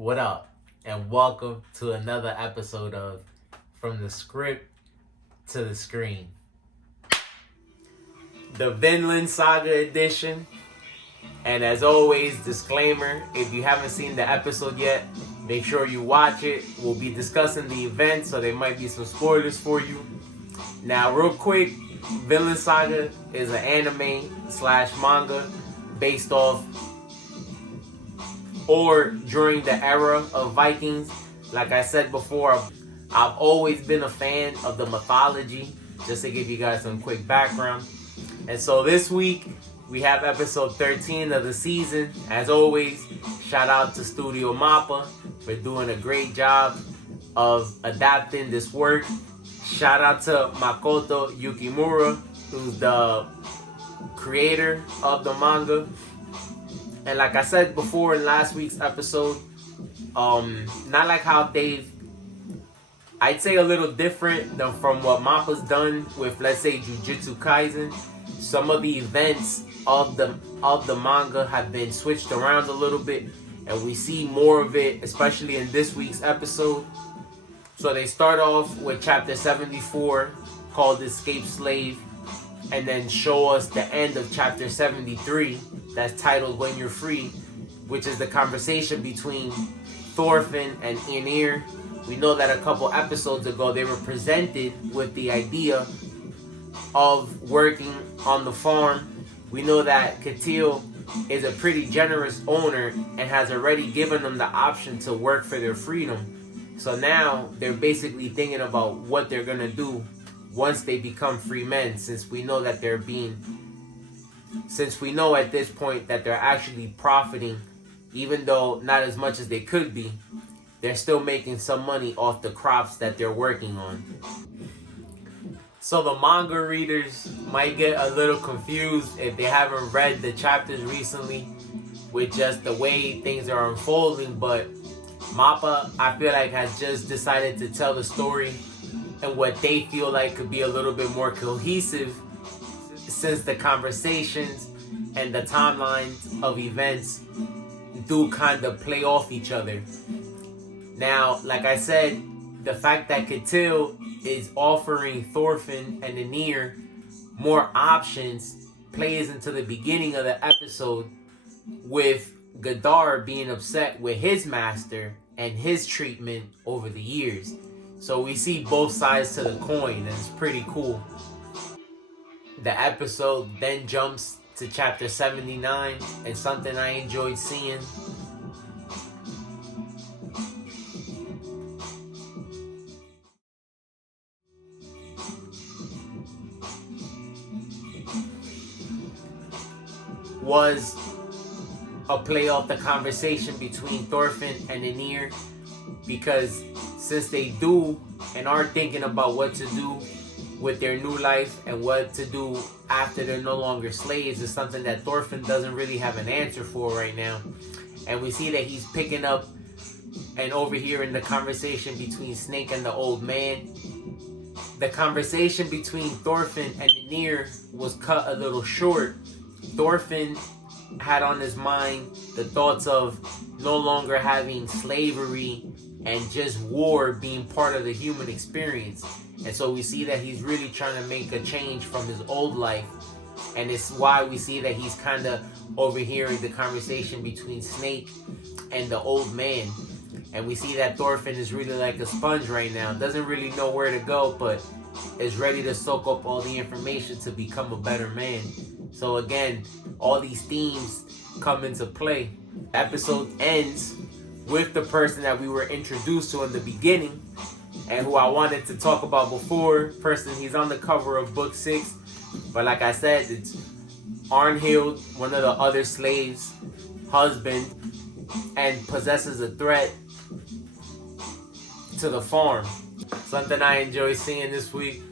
What up? And welcome to another episode of From the Script to the Screen. The Vinland Saga edition. And as always, disclaimer, if you haven't seen the episode yet, make sure you watch it. We'll be discussing the event, so there might be some spoilers for you. Now, real quick, Vinland Saga is an anime/manga based off or during the era of Vikings. Like I said before, I've always been a fan of the mythology, just to give you guys some quick background. And so this week, we have episode 13 of the season. As always, shout out to Studio Mappa for doing a great job of adapting this work. Shout out to Makoto Yukimura, who's the creator of the manga. And like I said before in last week's episode, not like how I'd say a little different than from what Mappa's done with, let's say, Jujutsu Kaisen. Some of the events of the manga have been switched around a little bit, and we see more of it, especially in this week's episode. So they start off with chapter 74 called Escape Slave, and then show us the end of chapter 73 that's titled When You're Free, which is the conversation between Thorfinn and Ynir. We know that a couple episodes ago they were presented with the idea of working on the farm. We know that Ketil is a pretty generous owner and has already given them the option to work for their freedom. So now they're basically thinking about what they're gonna do once they become free men, since we know at this point that they're actually profiting, even though not as much as they could be. They're still making some money off the crops that they're working on. So the manga readers might get a little confused if they haven't read the chapters recently with just the way things are unfolding, but Mappa, I feel like, has just decided to tell the story and what they feel like could be a little bit more cohesive, since the conversations and the timelines of events do kind of play off each other. Now, like I said, the fact that Ketil is offering Thorfinn and Ynir more options plays into the beginning of the episode, with Gadar being upset with his master and his treatment over the years. So we see both sides to the coin, and it's pretty cool. The episode then jumps to chapter 79, and something I enjoyed seeing was a play off the conversation between Thorfinn and Ynir, because since they do and are thinking about what to do with their new life and what to do after they're no longer slaves, is something that Thorfinn doesn't really have an answer for right now. And we see that he's picking up and overhearing the conversation between Snake and the old man. The conversation between Thorfinn and Ynir was cut a little short. Thorfinn had on his mind the thoughts of no longer having slavery and just war being part of the human experience. And so we see that he's really trying to make a change from his old life. And it's why we see that he's kind of overhearing the conversation between Snake and the old man. And we see that Thorfinn is really like a sponge right now. Doesn't really know where to go, but is ready to soak up all the information to become a better man. So again, all these themes come into play. The episode ends with the person that we were introduced to in the beginning, and who I wanted to talk about before. He's on the cover of book 6, but like I said, it's Arnhild, one of the other slaves' husband, and possesses a threat to the farm. Something I enjoy seeing this week.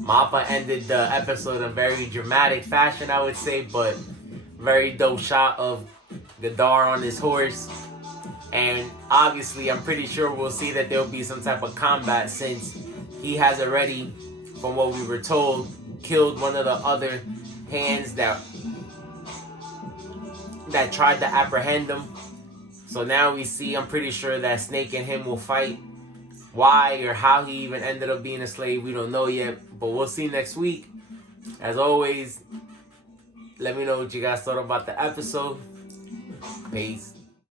Mappa ended the episode in a very dramatic fashion, I would say, but very dope shot of Gadar on his horse And obviously, I'm pretty sure we'll see that there'll be some type of combat, since he has already, from what we were told, killed one of the other hands that tried to apprehend him. So now we see, I'm pretty sure that Snake and him will fight. Why or how he even ended up being a slave, we don't know yet. But we'll see next week. As always, let me know what you guys thought about the episode. Peace.